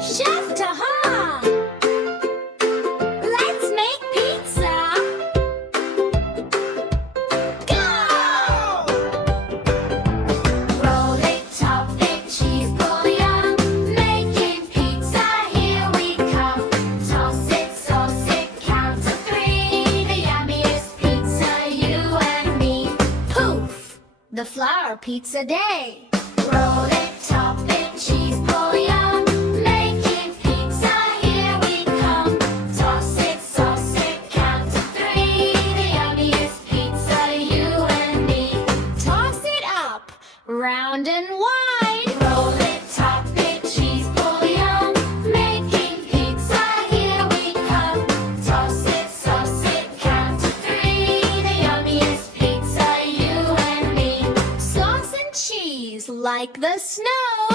Chef Taha! Let's make pizza! Go! Roll it, top it, cheese bouillon. Making pizza, here we come. Toss it, sauce it, count to 3. The yummiest pizza, you and me. Poof! The flour pizza day. Roll it, top it, cheese bouillon. Making pizza, here we come. Toss it, sauce it, count to 3. The yummiest pizza, you and me. Toss it up, round and wide. Roll it, top it, cheese bouillon. Making pizza, here we come. Toss it, sauce it, count to 3. The yummiest pizza, you and me. Sauce and cheese like the snow.